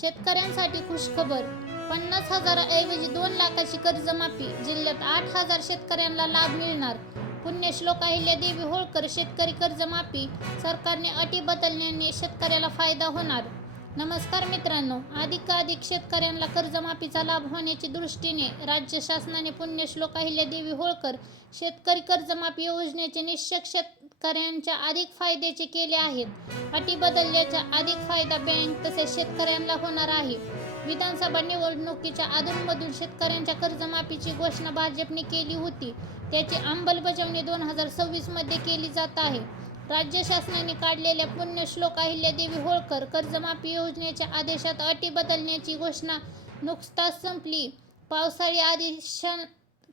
शेतकऱ्यांसाठी खुशखबर, 50,000 ऐवजी 2 लाखाची कर्जमाफी. जिल्ह्यात 8,000 शेतकऱ्यांना लाभ मिळणार. पुण्यश्लोक अहिल्यादेवी होळकर शेतकरी कर्जमाफी. सरकारने अटी बदलल्याने शेतकऱ्याला फायदा होणार. नमस्कार मित्रांनो, अधिकाधिक शेतकऱ्यांना कर्जमाफीचा लाभ होण्याच्या दृष्टीने राज्य शासनाने पुण्यश्लोक अहिल्यादेवी होळकर शेतकरी कर्जमाफी योजनेचे निश्चित शेतकऱ्यांच्या अधिक फायद्याचे केले आहेत. अटी बदलल्याचा अधिक फायदा बँक तसेच शेतकऱ्यांना होणार आहे. विधानसभा निवडणुकीच्या अधूनमधून शेतकऱ्यांच्या कर्जमाफीची घोषणा भाजपने केली होती. त्याची अंमलबजावणी 2026 मध्ये केली जात आहे. राज्य शासनाने काढलेल्या पुण्यश्लोक अहिल्यादेवी होळकर कर्जमाफी योजनेच्या आदेशात अटी बदलण्याची घोषणा नुकताच संपली. पावसाळी अधिवेशन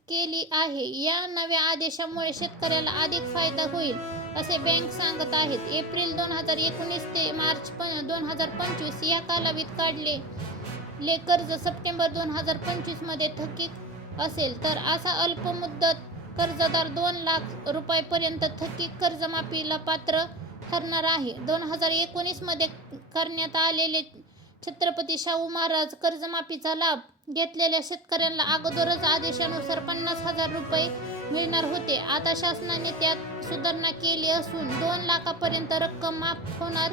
केली आहे. या नव्या आदेशामुळे शेतकऱ्याला अधिक फायदा होईल असे बँक सांगत आहेत. एप्रिल 2019 ते मार्च 2025 या कालावधीत काढलेले कर्ज सप्टेंबर 2025 मध्ये थकीत असेल तर असा अल्पमुदत कर्जदार 2 लाख रुपयांपर्यंत थकीत कर्जमाफीला पात्र ठरणार आहे. 2019 मध्ये करण्यात आलेले छत्रपती शाहू महाराज कर्जमाफीचा लाभ घेतलेल्या शेतकऱ्यांना अगोदरच आदेशानुसार 50,000 रुपये मिळणार होते. आता शासनाने त्यात सुधारणा केली असून 2 लाखापर्यंत रक्कम माफ होणार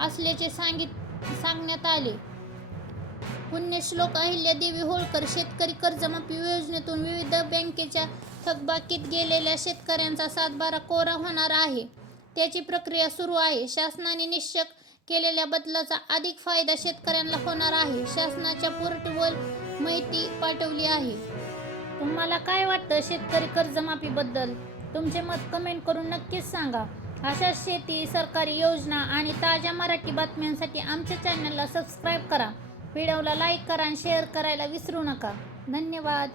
असल्याचे सांगण्यात आले. पुण्यश्लोक अहिल्यादेवी होळकर शेतकरी कर्जमाफी योजनेतून विविध बँकेच्या थकबाकीत गेलेल्या शेतकऱ्यांचा 7/12 कोरा होणार आहे. त्याची प्रक्रिया सुरू आहे. शासनाने निश्चित केलेल्या बदलाचा अधिक फायदा शेतकऱ्यांना होणार आहे. शासनाच्या पोर्टलवर माहिती पाठवली आहे. तुम्हाला काय वाटतं शेतकरी कर्जमाफीबद्दल? तुमचे मत कमेंट करून नक्कीच सांगा. अशाच शेती, सरकारी योजना आणि ताज्या मराठी बातम्यांसाठी आमच्या चॅनलला सबस्क्राईब करा. व्हिडिओला लाईक करा आणि शेअर करायला विसरू नका. धन्यवाद.